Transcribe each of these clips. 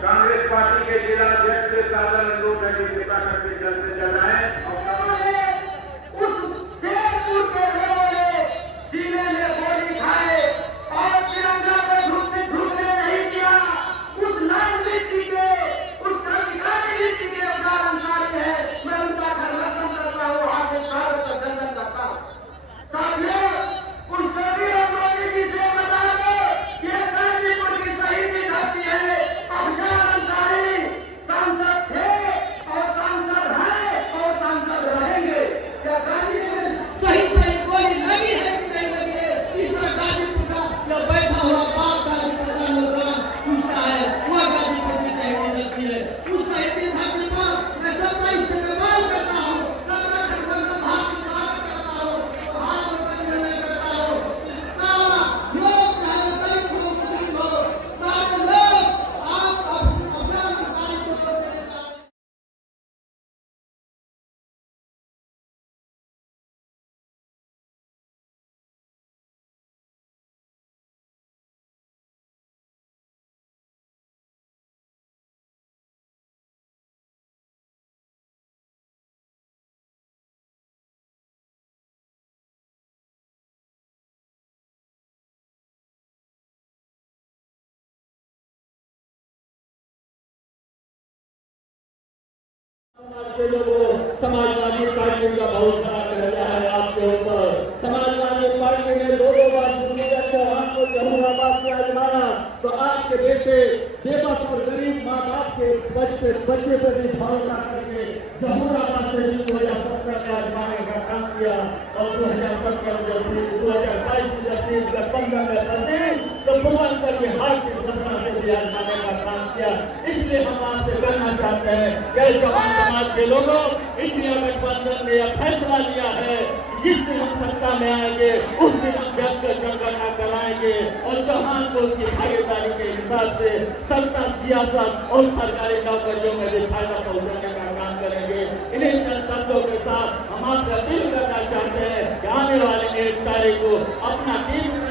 Congress party के जिला अध्यक्ष से सादर अनुरोध है कि कृपा करके जल्द से जल्द आए। उस जयपुर के लोगों ने सीने में गोली खाए और तिरंगा को झुकने नहीं दिया। उस लाल नीति के, उस क्रांतिकारी नीति के उदाहरण सारी है। मैं उनका घर रक्षण करता हूँ, हाथ भारत का दंडन करता हूँ। साथियों, उन सभी लोगों की से बता दो कि गाजीपुर की शहीदी धरती है। अफजाल अंसारी सांसद थे और सांसद हैं और सांसद रहेंगे। क्या गाजीपुर सही गोली लगी है कि नहीं लगी है? इस पर गाजीपुर का जो बैठा हुआ बाप गाजीपुर का नौजवान पूछता है, वह गाजीपुर की शहीदी धरती है। उस शहीदी धरती पर मैं सबका इस्तेमाल करता हूँ, सबका धर्म भाव करता हूँ, भाव निर्णय करता हूँ। सारा लोग चाहे दलित हो, मुस्लिम हो, सारे लोग आप अफजाल अंसारी को वोट देने जा रहे हैं। समाज के लोगों, समाजवादी पार्टी का बहुत बड़ा कर्जा है आपके ऊपर। समाजवादी पार्टी ने दो बार मुर्तजा चौहान को जहूराबाद से आजमाया, तो आपके बेटे बेबस और गरीब माँ बाप के बच्चे पर भी भरोसा करके जहूराबाद से भी 2017 में आजमाने का काम किया और 2017 में 2022 में जब 2015 में फंसे तो पूर्वांचल के हाल से घटना से भी आजमाने का काम किया। इसलिए हम आपसे कहना चाहते हैं कि चौहान समाज के लोगों, इंडिया गठबंधन ने यह फैसला लिया है, जिस दिन हम सत्ता में आएंगे उस दिन हम बेहतर जनगणना कराएंगे और चौहान को उसकी भागीदारी के हिसाब से सत्ता, सियासत और सरकारी नौकरियों में भी फायदा पहुंचाने का काम करेंगे। इन्हीं शब्दों के साथ हम आपसे अपील करना चाहते हैं कि आने वाले 1 तारीख को अपना टीम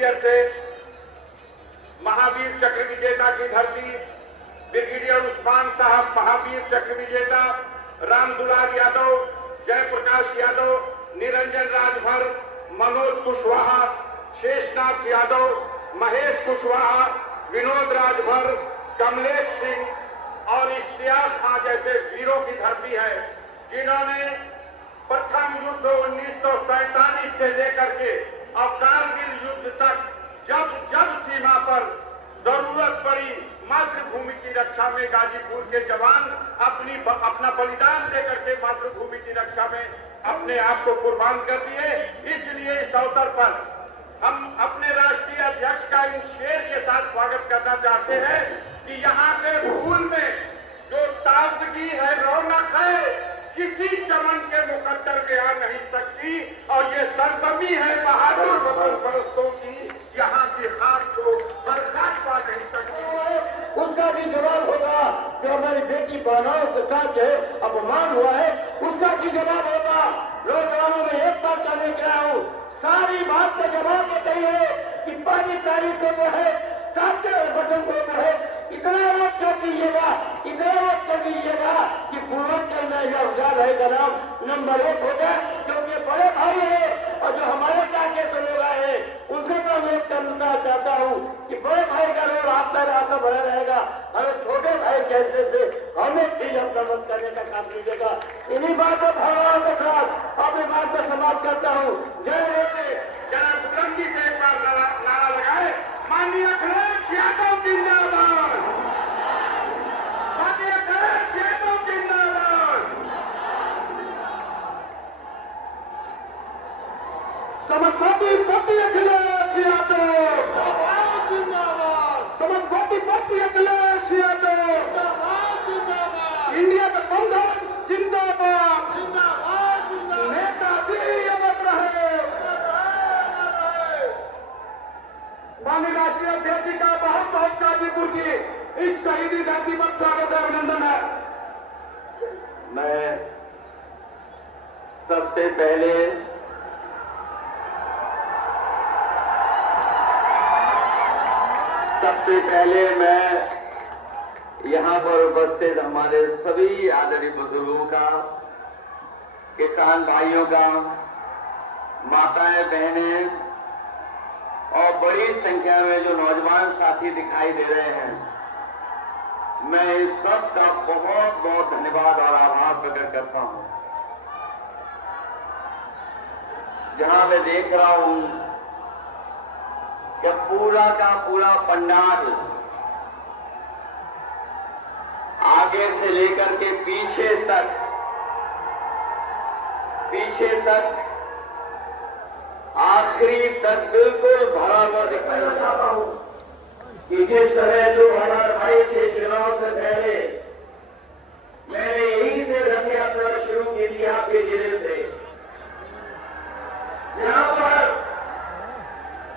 ब्रिगेडियर से महावीर चक्र विजेता की धरती, ब्रिगेडियर उस्मान साहब महावीर चक्र विजेता, रामदुलार यादव, जयप्रकाश यादव, निरंजन राजभर, मनोज कुशवाहा, शेषनाथ यादव, महेश कुशवाहा, विनोद राजभर, कमलेश सिंह और इश्तियाक खां जैसे वीरों की धरती है, जिन्होंने प्रथम युद्ध 1947 से लेकर के अब कारगिल युद्ध तक जब जब सीमा पर जरूरत पड़ी मातृभूमि की रक्षा में गाजीपुर के जवान अपना बलिदान देकर के मातृभूमि की रक्षा में अपने आप को कुर्बान कर दिए। इसलिए इस अवसर पर हम अपने राष्ट्रीय अध्यक्ष का इन शेर के साथ स्वागत करना चाहते हैं कि यहाँ के फूल में जो ताजगी है, रौनक है, किसी चमन के मुकद्दर में आ नहीं सकती और ये सरजमी है बहादुर वतन परस्तों की, यहाँ की खाक को बर्दाश्त पा नहीं सकती। उसका भी जवाब होगा जो हमारी बेटी बहनों के साथ जो अपमान हुआ है, उसका भी जवाब होगा। नौजवानों में एक बात कहने के आया हूँ, सारी बात का जवाब बताइए कि 5 तारीख को जो है 7 बटन को जो है इतना वक्त कर दीजिएगा, इतना वक्त कर दीजिएगा कि पूर्वांचल में यह उजाड़ रहेगा नाम नंबर 1 हो जाए, क्योंकि बड़े भाई है और जो हमारे जाके से लोग आए हैं उनसे तो मैं करना चाहता हूँ कि बड़े भाई का रोल आपका बड़ा रहेगा, हमें छोटे भाई कैसे से हमें भी अपना मत करने का काम कीजिएगा। इन्हीं बातों भावनाओं के साथ अपनी बात को समाप्त करता हूँ। जय रे। जरा बुलंदी से एक बार नारा लगाए, माननीय अखिलेश यादव जिंदाबाद, माननीय अखिलेश यादव जिंदाबाद। समाजवादी पार्टी अखिलेश यादव जिंदाबाद, समाजवादी पार्टी अखिलेश यादव जिंदाबाद, इंडिया गठबंधन जिंदाबाद जिंदाबाद, नेताजी अमर रहे। माननीय राष्ट्रीय अध्यक्ष जी का बहुत बहुत गाजीपुर की इस शहीदी धरती पर स्वागत है, अभिनंदन है। मैं सबसे पहले मैं यहाँ पर उपस्थित हमारे सभी आदरणीय बुजुर्गों का, किसान भाइयों का, माताएं बहनें और बड़ी संख्या में जो नौजवान साथी दिखाई दे रहे हैं, मैं इस सब का बहुत बहुत धन्यवाद और आभार प्रकट करता हूं। जहां मैं देख रहा हूं कि पूरा का पूरा पंडाल आगे से लेकर के पीछे तक आखिरी तक बिल्कुल भरा हुआ दिखाई देता हूं कि जिस तरह 2022 के चुनाव से पहले मैंने यहीं से रथ यात्रा शुरू की थी आपके जिले से, यहां पर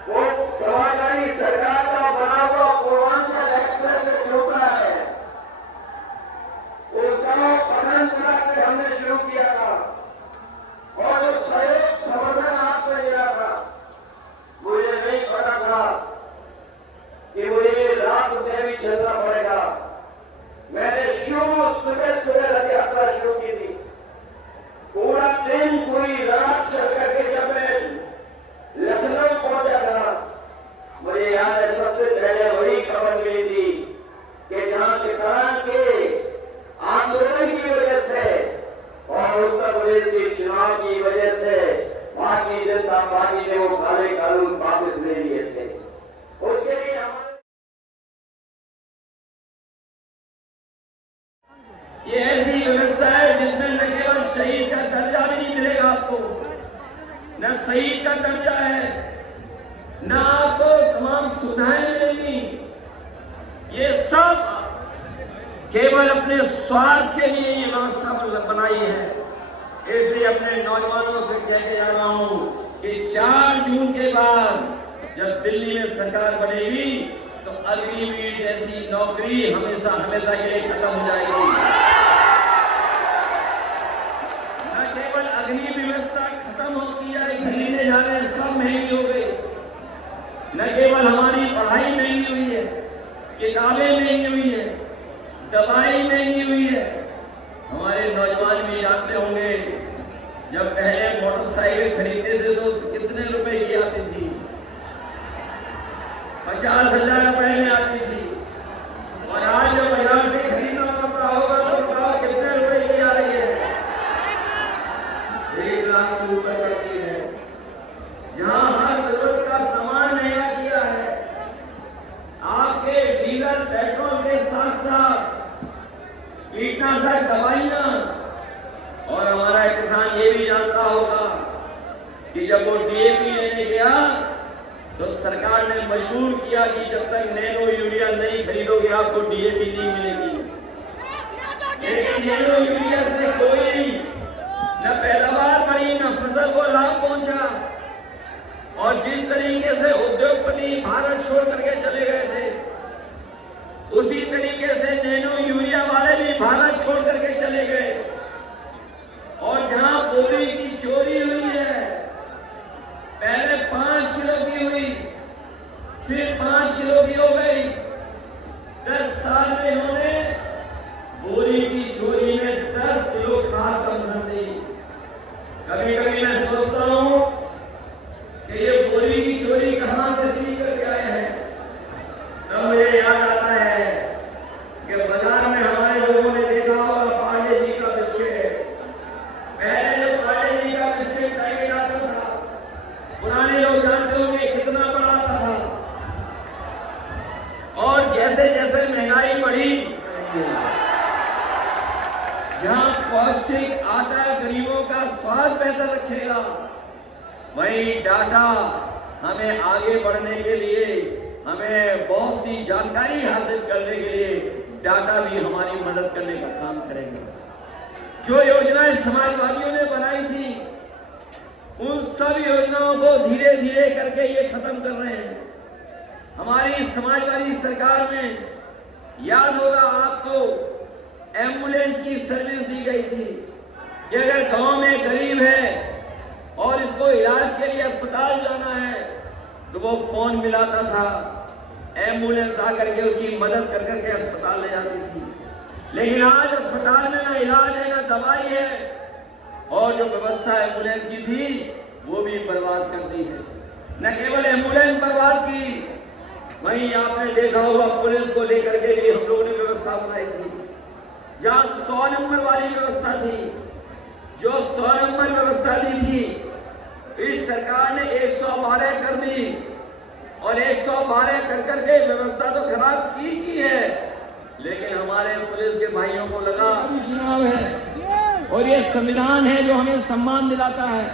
वो समाजवादी सरकार का बना हुआ पूर्वांचल एक्सप्रेस जो है उस गांव पठनपुरा से हमने शुरू किया था और जो सहयोग समर्थन आपसे मिला था, मुझे नहीं पता था कि मुझे रात में भी चलना पड़ेगा। मैंने सुबह रथ यात्रा शुरू की थी, पूरा दिन पूरी रात चल करके जब मैं लखनऊ पहुंचा था, मुझे याद है सबसे पहले वही खबर मिली थी कि जहां किसान के आंदोलन की वजह से और उत्तर प्रदेश के चुनाव की वजह से भारतीय जनता पार्टी ने वो काले कानून वापस ले लिए थे, उसके लिए ये ऐसी व्यवस्था है जिसमें न केवल शहीद का दर्जा भी नहीं मिलेगा आपको, न शहीद का दर्जा है, न आपको तमाम सुविधाएं मिलेंगी। ये सब केवल अपने स्वार्थ के लिए ये व्यवस्था बनाई है। इसलिए अपने नौजवानों से कहते जा रहा हूं कि 4 जून के बाद जब दिल्ली में सरकार बनेगी तो अग्निवीर जैसी नौकरी हमेशा हमेशा के लिए खत्म हो जाएगी। न केवल अग्नि व्यवस्था खत्म हो की जाएगी, महीने जा रहे सब महंगी हो गई, न केवल हमारी पढ़ाई महंगी हुई है, किताबें महंगी हुई है, दवाई महंगी हुई है। हमारे नौजवान भी जानते होंगे, जब पहले मोटरसाइकिल खरीदते थे तो कितने रुपए की आती थी? 50,000 रुपए में आती थी। और आज जब बाजार से खरीदना पड़ता होगा तो बताओ कितने रुपए की आ रही है? 1 लाख से ऊपर करती है। जहां हर जरूरत का सामान महंगा किया है, आपके डीजल पेट्रोल के साथ साथ कीटनाशक दवाइयां, और हमारा किसान ये भी जानता होगा कि जब वो डीएपी लेने गया तो सरकार ने मजबूर किया कि जब तक नैनो यूरिया नहीं खरीदोगे आपको डीएपी नहीं मिलेगी। लेकिन नैनो यूरिया से कोई न पैदावार बढ़ी, न फसल को लाभ पहुंचा। और जिस तरीके से उद्योगपति भारत छोड़ करके चले गए थे, उसी तरीके से नैनो यूरिया वाले भी भारत छोड़ करके चले गए। और जहां बोरी की चोरी हुई है, पहले 5 किलो की हुई, फिर 5 किलो की हो गई। 10 साल में इन्होंने बोरी की चोरी में 10 किलो खाद कम कर दी। कभी कभी मैं सोचता हूं कि ये बोरी की चोरी कहां से सीख करके आए हैं। तब मुझे याद आता है कि बाजार में हमारे लोगों ने देखा होगा पांडे जी का बिस्किट। पहले जो पांडे जी का बिस्किट पैकेट आता था, पुराने लोग जानते होंगे कितना बड़ा आता था। और जैसे जैसे महंगाई बढ़ी, जहां पौष्टिक आटा गरीबों का स्वाद बेहतर रखेगा, वही डाटा हमें आगे बढ़ने के लिए, हमें बहुत सी जानकारी हासिल करने के लिए डाटा भी हमारी मदद करने का काम करेगा। जो योजनाएं समाजवादियों ने बनाई थी, उन सब योजनाओं को धीरे धीरे करके ये खत्म कर रहे हैं। हमारी समाजवादी सरकार में याद होगा आपको, एम्बुलेंस की सर्विस दी गई थी कि अगर गांव में गरीब है और इसको इलाज के लिए अस्पताल जाना है तो वो फोन मिलाता था, एम्बुलेंस आकर के उसकी मदद कर करके अस्पताल ले जाती थी। लेकिन आज अस्पताल में ना इलाज है, ना दवाई है, और जो व्यवस्था एम्बुलेंस की थी वो भी बर्बाद कर दी है। न केवल एम्बुलेंस बर्बाद की, वहीं आपने देखा होगा पुलिस को लेकर के भी हम लोगों ने व्यवस्था बनाई थी। जहां 100 नंबर वाली व्यवस्था थी, जो 100 नंबर व्यवस्था दी थी, इस सरकार ने 112 कर दी। और 112 कर करके व्यवस्था तो खराब की है, लेकिन हमारे पुलिस के भाइयों को लगा चुनाव है और ये संविधान है जो हमें सम्मान दिलाता है,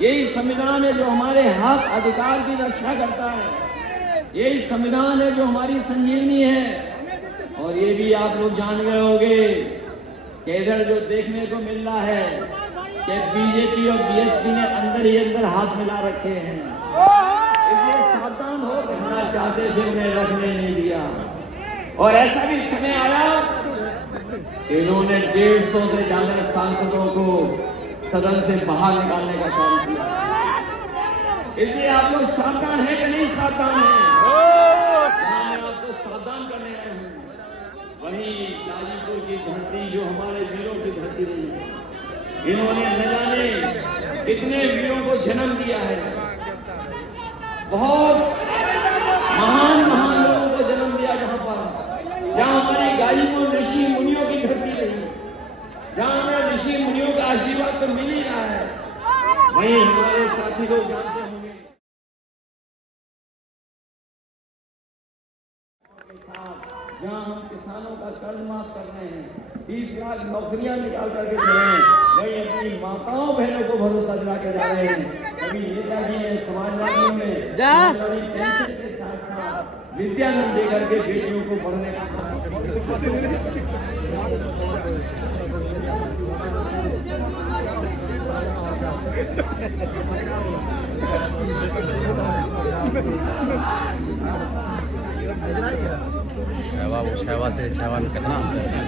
यही संविधान है जो हमारे हक अधिकार की रक्षा करता है, यही संविधान है जो हमारी संजीवनी है। और ये भी आप लोग जान गए होंगे कि इधर जो देखने को मिल रहा है कि बीजेपी और बीएसपी ने अंदर ही अंदर हाथ मिला रखे हैं। इसलिए सावधान हो, रहना चाहते थे उन्हें रखने नहीं दिया। और ऐसा भी समय आया इन्होंने 150 से ज्यादा सांसदों को सदन से बाहर निकालने का काम किया। इसलिए आप लोग सावधान है कि नहीं सावधान है? मैं आपको सावधान करने आया हूँ। वहीं गाजीपुर की धरती जो हमारे वीरों की धरती रही है, इन्होंने न जाने कितने वीरों को जन्म दिया है, बहुत महान महान लोगों को जन्म दिया। जहां हमारी गाजीपुर ऋषि मुनियों की धरती रही, जहां हमें ऋषि मुनियों का आशीर्वाद तो मिल ही रहा है, वहीं हमारे साथी लोग जानते होंगे जहां हम किसानों का कर्ज माफ कर रहे हैं, 30 लाख नौकरियां निकाल करके दे रहे हैं, वही अपनी माताओं बहनों को भरोसा दिला के जा रहे हैं। कभी नेताजी ने, समाजवादियों ने समाजवादी पेंशन के साथ साथ विद्याधन दे करके बेटियों को पढ़ने का छहवा से छहवा में कितना अंतर है?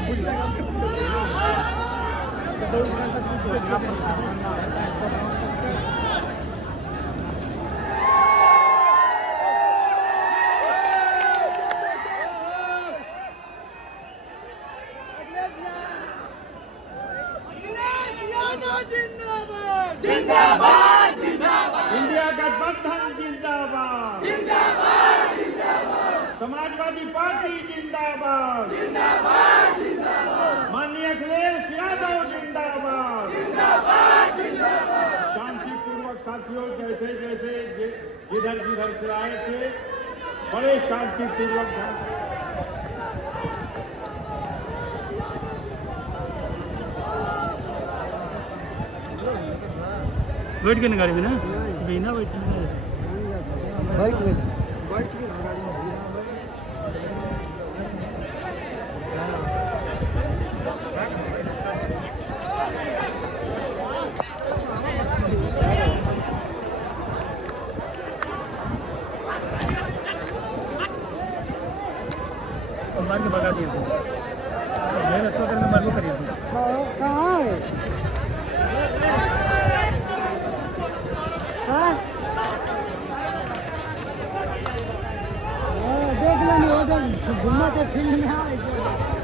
जिंदाबाद जिंदाबाद इंडिया गठबंधन जिंदाबाद जिंदाबाद जिंदाबाद समाजवादी पार्टी जिंदाबाद जिंदाबाद जिंदाबाद माननीय अखिलेश यादव जिंदाबाद जिंदाबाद जिंदाबाद शांतिपूर्वक साथियों, जैसे जैसे जिधर जिधर से आए थे बड़े शांतिपूर्वक बैठ के गाड़ी में ना बिना बैठे बैठ मार के भगा दिया मेरे तो में मार करिए कहाँ है देख लेंगे घूमते फील्ड में